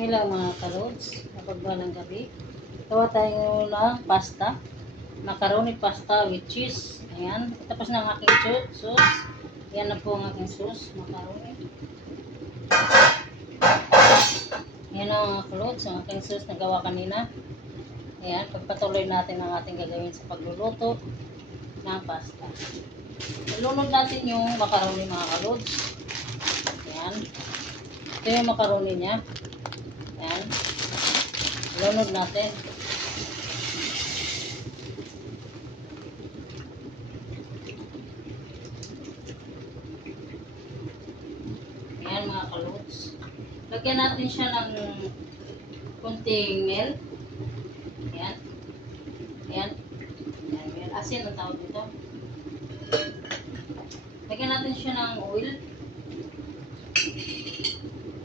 Hello mga kalods, napagbalang gabi. Gawa tayo ng pasta. Macaroni pasta with cheese. Ayan, tapos na ang aking sauce. Ayan na po ang aking sauce, macaroni. Ayan na mga kalods, ang aking sauce na gawa kanina. Ayan, pagpatuloy natin ang ating gagawin sa pagluluto ng pasta. Ilunod natin yung macaroni mga kalods. Ayan, ito yung macaroni niya. Ayan, ilunod natin. Ayan mga kalods. Lagyan natin siya ng kunting milk. Ayan. Ayan. Ayan. Ayan. Asin ang tawag dito. Lagyan natin siya ng oil.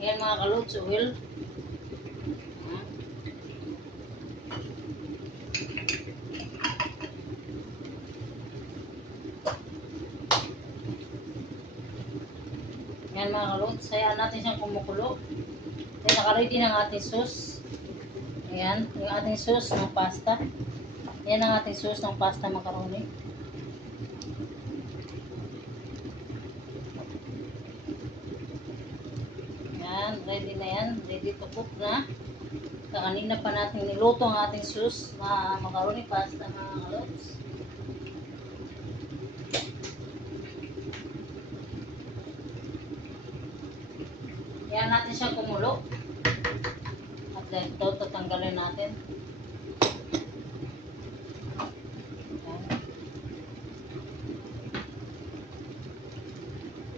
Ayan mga kalods, oil. Ayan. Ayan mga kalods, hayaan natin siyang kumukulo. Ayan, nakaready ng ating sauce. Ayan, yung ating sauce ng pasta. Ayan ang ating sauce ng pasta macaroni. Ayan, ready na yan. Ready to cook na. Kanina pa natin niluto ang ating sauce na macaroni pasta mga kalods. Ayan natin siya kumulo. At ito, tatanggalin natin.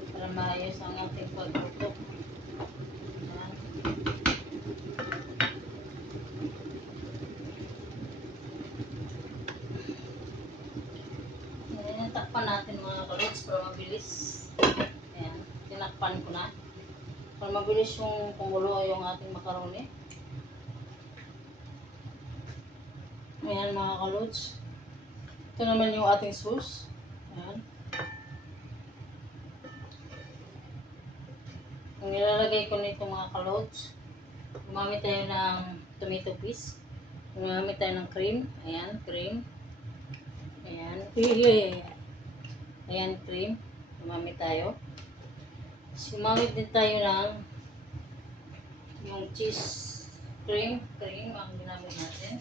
Para maayos ang ating pagluto. Ayan. Ayan, takpan natin mga kalods para mabilis. Ayan, tinakpan ko na. Para mabilis yung kumulo yung ating macaroni. Ayan mga kalods. Ito naman yung ating sauce. Ayan. Ang nilalagay ko nito mga kalods, gumamit tayo ng tomato paste. Gumamit tayo ng cream. Ayan, cream. Ayan. Ayan, cream. Gumamit tayo. Gumamit din tayo ng yung cheese cream. Cream ang ginamit natin.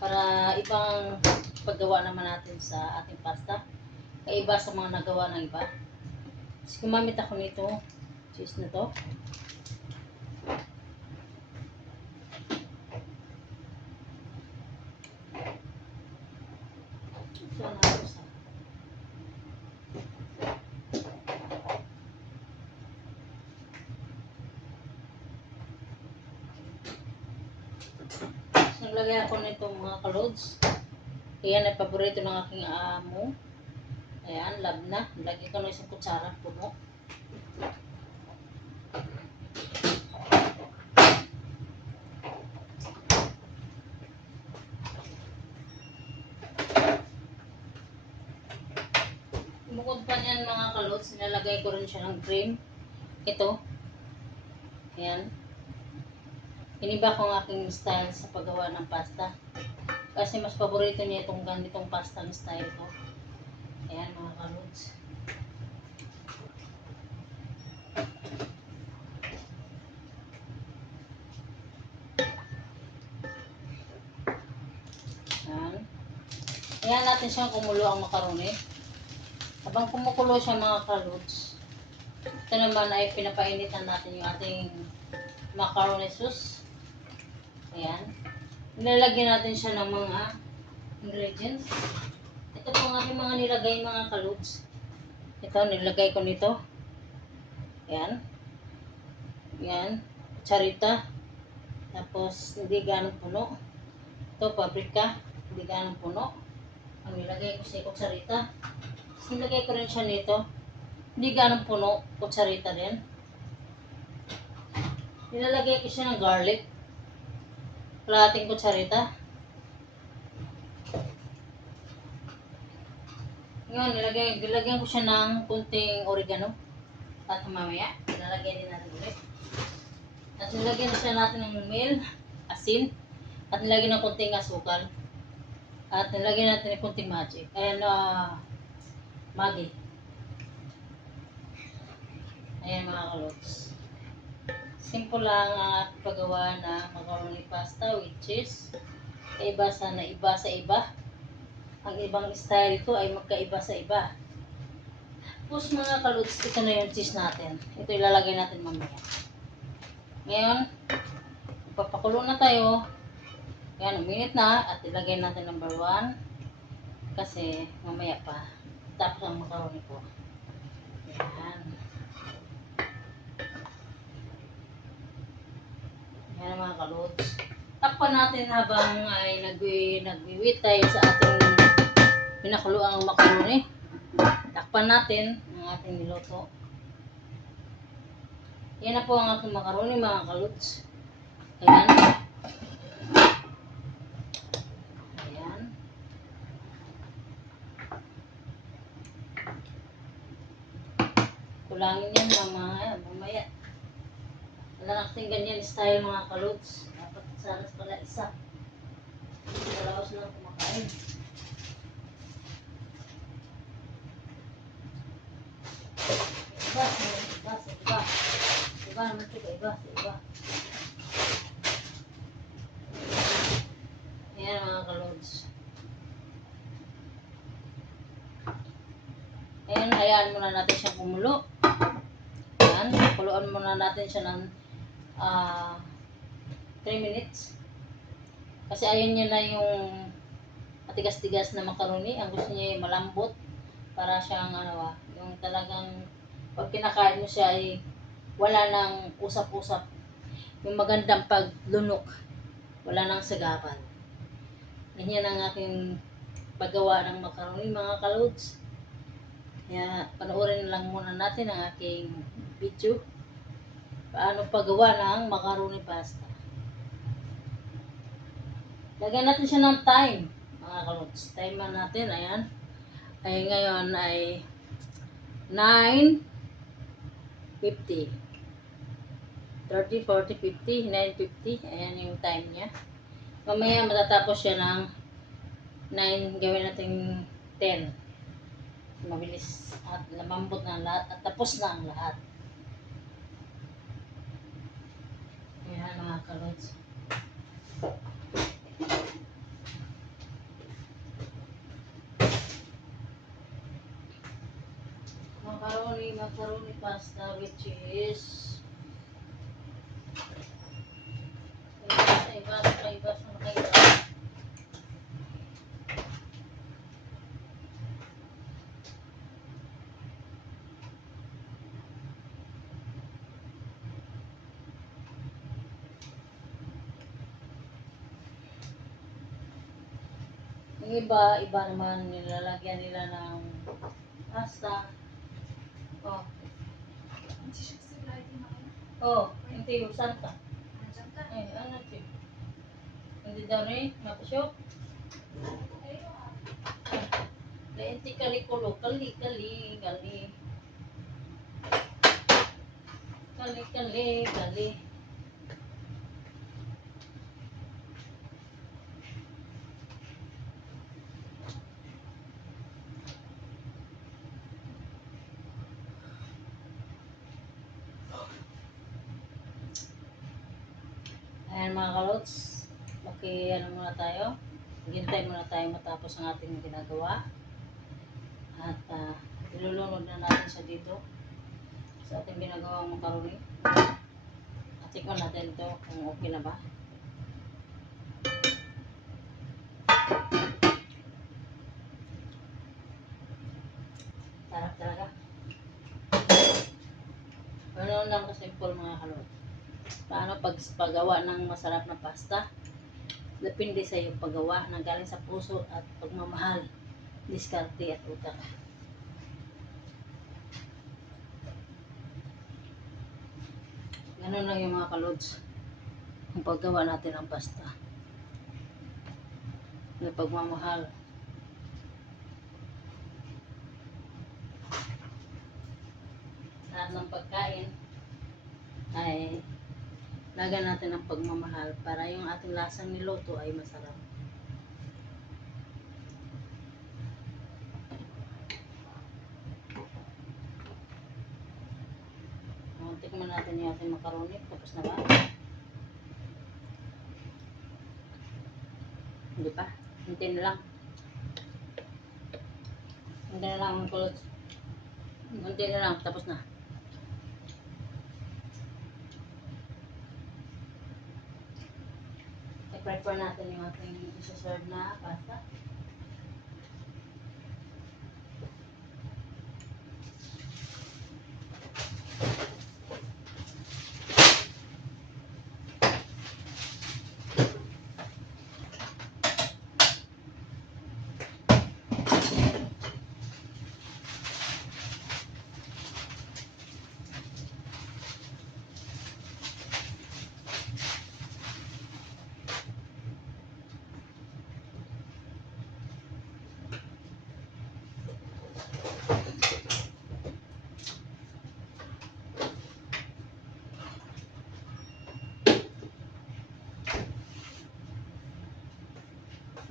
Para ibang paggawa naman natin sa ating pasta. Kaiba sa mga nagawa ng iba. Kasi gumamit ako nito. Cheese na to. So, naros na. Naglagay ako nito mga kalods. Ayan ay paborito ng aking amo. Ayan, lab na. Lagay ko na isang kutsara puno. Bukod pa niyan mga kalods, nilalagay ko rin siya ng cream. Ito. Ayan. Iniba ko ang aking style sa paggawa ng pasta. Kasi mas paborito niya itong ganitong pasta ng style ko. Ayan mga kalods. Ayan. Ayan natin siyang kumulo ang macaroni. Habang kumukulo siya mga kalods, ito naman ay pinapainitan natin yung ating macaroni sauce. Ayan. Nilalagyan natin siya ng mga ingredients. Ito po ang aking mga nilagay mga kalods. Ito, nilagay ko nito. Ayan. Ayan. Charita. Tapos, hindi ganong puno. Ito, paprika. Hindi ganong puno. Ang nilagay ko sa kutsarita. Tapos, nilagay ko rin siya nito. Hindi ganong puno. Kutsarita din. Nilalagay ko siya ng garlic. Kalahating kutsarita. Ngayon, nilagyan ko siya ng kunting oregano. At mamaya, nilalagay din natin ulit. At nilagyan na siya natin ng meal, asin, at nilagyan ng konting asukal. At nilagyan natin ng konting magic. Ayan, Maggi. Ayan mga kalods. Simple lang ang paggawa ng macaroni pasta with cheese. Iba sa iba. Ang ibang style ko ay magkaiba sa iba. Tapos mga kalods, ito na yung cheese natin. Ito ilalagay natin mamaya. Ngayon, papakulo na tayo. Yan, uminit na at ilagay natin number 1 kasi mamaya pa. Tapos ang macaroni ko. Yan. Yan mga kalods. Takpan natin habang ay nagwiwit tayo sa ating pinakuloang macaroni. Takpan natin ang ating niluto. Yan na po ang ating macaroni mga kalods. Ayan. Ayan. Kulangin yan mamaya. Wala na kasing ganyan style mga kalods. Dapat sana pala isa. Dalawas na kumakain. Iba naman ito, iba. Ayan mga kalods. Ayan, hayaan muna natin siyang kumulo. Ayan, kuluan muna natin siya ng 3 minutes. Kasi ayun niya na yung matigas-tigas na macaroni. Ang gusto niya yung malambot. Para siyang yung talagang pag kinakain mo siya ay wala nang usap-usap. Yung magandang paglunok. Wala nang sagapan. Ganyan ang aking paggawa ng macaroni mga kalods. Kaya panoorin lang muna natin ang aking video. Paano paggawa ng macaroni pasta. Lagyan natin siya ng time mga kalods. Timer natin, ayan. Ay ngayon ay 9:50. 30, 40, 50, 9:50. Ayan yung time niya. Mamaya matatapos siya ng 9, gawin natin 10. Mabilis at lamambot na ang lahat at tapos na ang lahat. Ayan mga kalods. Macaroni pasta with cheese. Iba. Yung iba naman nilalagyan nila ng pasta. Hindi yung santa. Ay, ano ito? Hindi daw rin, mapasyo. Lenti kali-kulo, kali. Ayan mga kalods, muna tayo. Hintay muna tayo matapos ang ating ginagawa. At ilulunod na natin siya dito sa ating ginagawang macaroni. At tikman natin ito kung okay na ba. Sarap talaga. Ano lang kasimple mga kalods. Paano paggawa ng masarap na pasta? Depende sa iyong paggawa na galing sa puso at pagmamahal, diskarte at utak. Ganun lang yung mga kalods. Ang paggawa natin ng pasta. May pagmamahal. Lahat ng pagkain ay Lagyan natin ng pagmamahal para yung ating lasang niluto ay masarap. Tikman natin yung ating macaroni. Tapos na ba? Hindi pa. Hintayin na lang. Hintayin na lang ang kulot. Hintayin na lang. Tapos na. I-prepare natin yung ating isa-serve na pasta.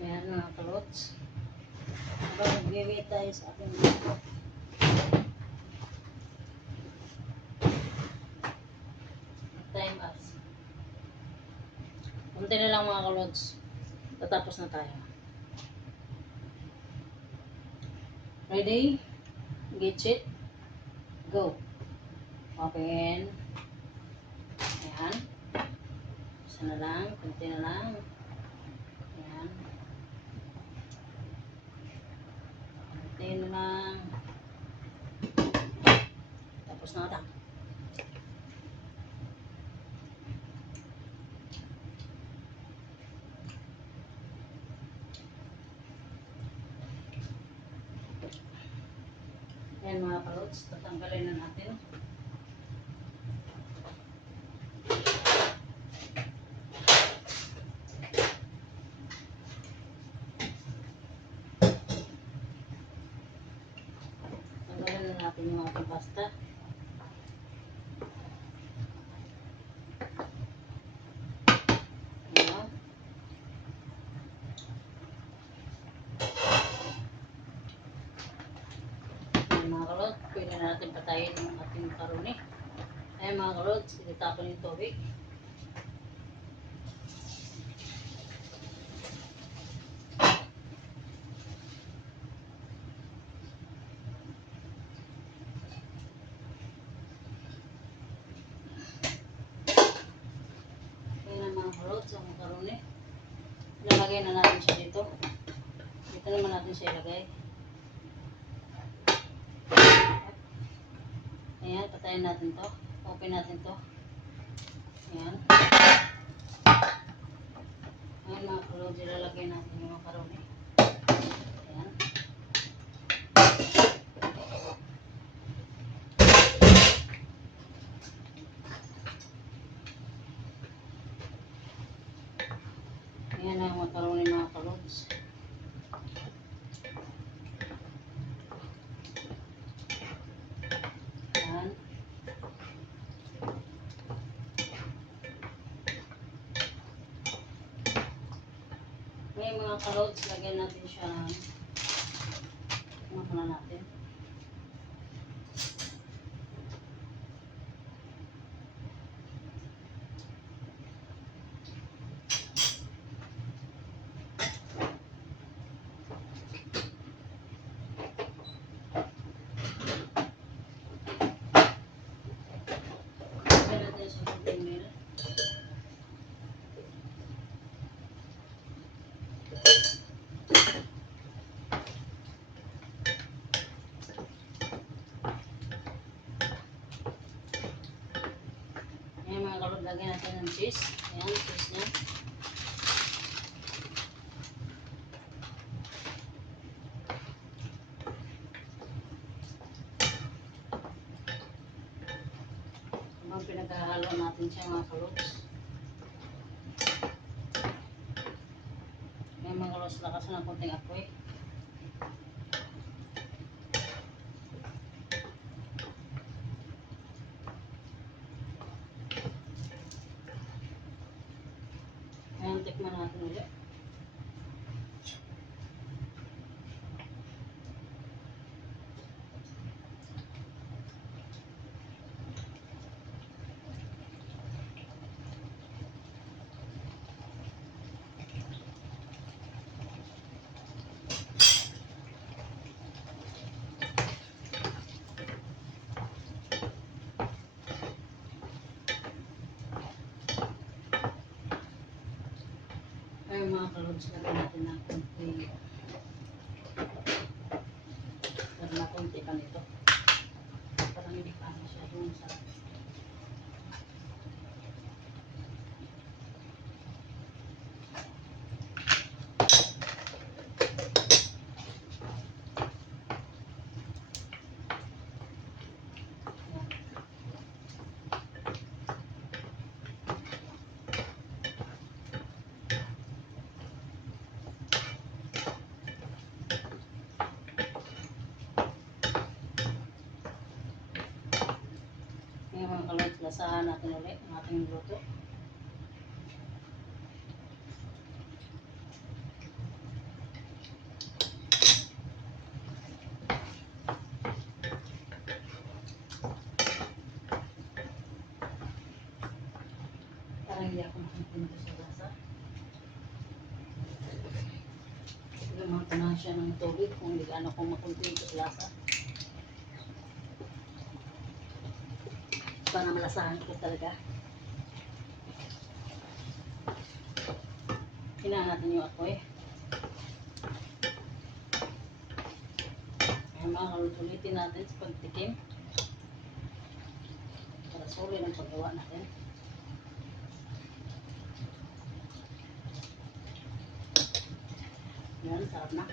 Ayan mga kalots. Habang nag-wait tayo sa ating time us. Kunti na lang mga kalots. Tatapos na tayo. Ready? Get it? Go. Open. Ayan. Isa na lang. Kunti na lang. Ayan. Kunti na lang. Tapos na ata. Ayan mga kalots. Tatanggalin na natin. Tanggalin na natin yung ating pasta. Ayan. Ayan mga kalot, pwede na natin patayin yung ating macaroni. Ayan mga kalot, itapon yung tubig. Sa macaroni. Lalagay na natin siya dito. Dito naman natin siya ilagay. Ayan, patayin natin to. Open natin to. Ayan. Ayan mga kalod, ilalagay natin yung macaroni. Ayan. Ayan ang macaroni mga kalods. Ayan. Ngayon mga kalods, lagyan natin siya ng na natin. Lagyan natin sa container. Ayan mga kalod, lagyan natin ng cheese. Ayan, cheese niya. Habang pinaghahalo natin siya mga kalods. Ayan mga kalods, lakasan ng konting apoy. Ayan, tikman natin ulit. Ay, mga kalods, lagyan natin ng konti. Lagyan na konti pa nito. Parang hindi pa masyadong sarap. Ngayon mga kalods, lasahan natin ulit ang ating luto. Parang hindi ako makikita sa lasa. Lumahan ko na siya ng tubig kung hindi gaano ko makunti sa lasa. Para malasahan ko talaga. Hinaan natin yung apoy. Ayan mga kalods, ulitin natin sa pagtikim. Para solid ang paggawa natin. Yan, sarap na.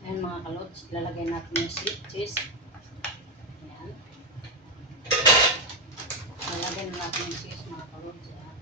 Ayan mga kalods, lalagay natin yung cheese. Ayan. Lalagay na natin yung cheese mga kalods. Ayan.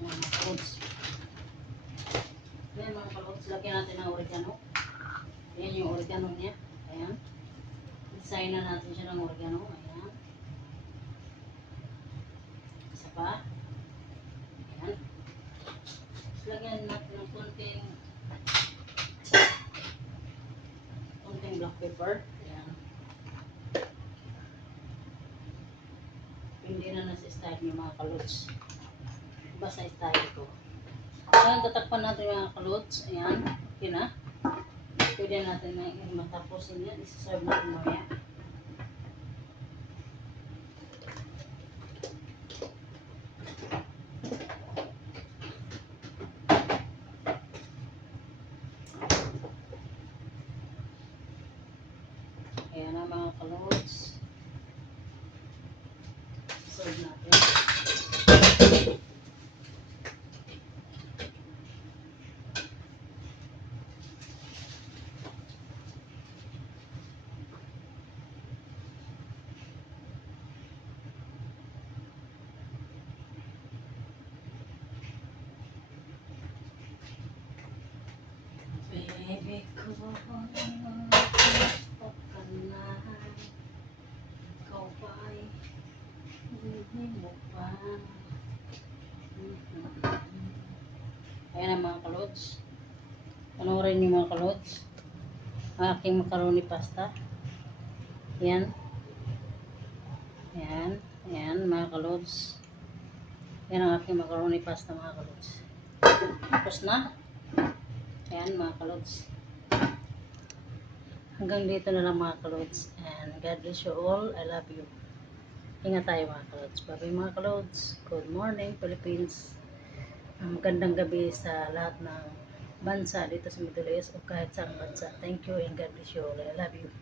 Mga kalods. Ayan mga kalods, lagyan natin ng oregano. Ayan yung oregano niya. Ayan. Design na natin siya ng oregano. Ayan. Isa pa. Ayan. Lagyan natin ng konting black pepper. Ayan. Hindi na nasa style niyo mga kalods. Basta style ko. Ayan, tatakpan natin mga kalods. Ayan. Okay na. Pwede natin na matapusin yan. Isa-serve natin mamaya. Ayan na mga kalods. Serve natin. Baby ko, pagkanahan, ikaw ba'y hindi mo pa? Ayan ang mga kalods. Panoorin niyo mga kalods. Ang aking macaroni pasta. Ayan. Ayan. Ayan mga kalods. Ayan ang aking macaroni pasta mga kalods. Tapos na. Ayan mga kalods. Hanggang dito na lang mga kalods. And God bless you all. I love you. Ingat tayo mga kalods. Bye-bye mga kalods. Good morning Philippines. Magandang gabi sa lahat ng bansa dito sa Middle East o kahit saang bansa. Thank you and God bless you all. I love you.